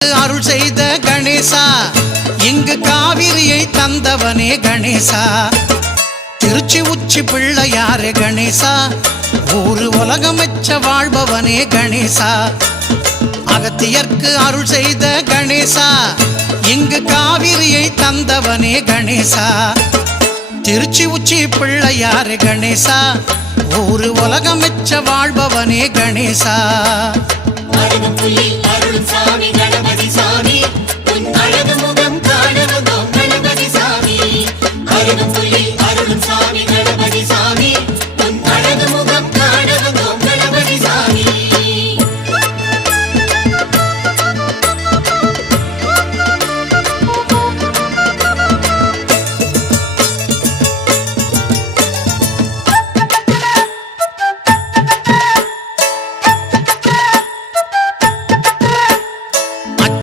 அருள் செய்த கணேசா, இங்கு காவிரியை தந்தவனே கணேசா. திருச்சி உச்சி பிள்ளையாரே கணேசா, ஊரு உலகமெச்ச வாழ்பவனே கணேசா. அகத்தியர்க்கு அருள் செய்த கணேசா, இங்கு காவிரியை தந்தவனே கணேசா. திருச்சி உச்சி பிள்ளையாரே கணேசா, ஊரு உலகமெச்ச வாழ்பவனே கணேசா. அருள் சாமி கணபதி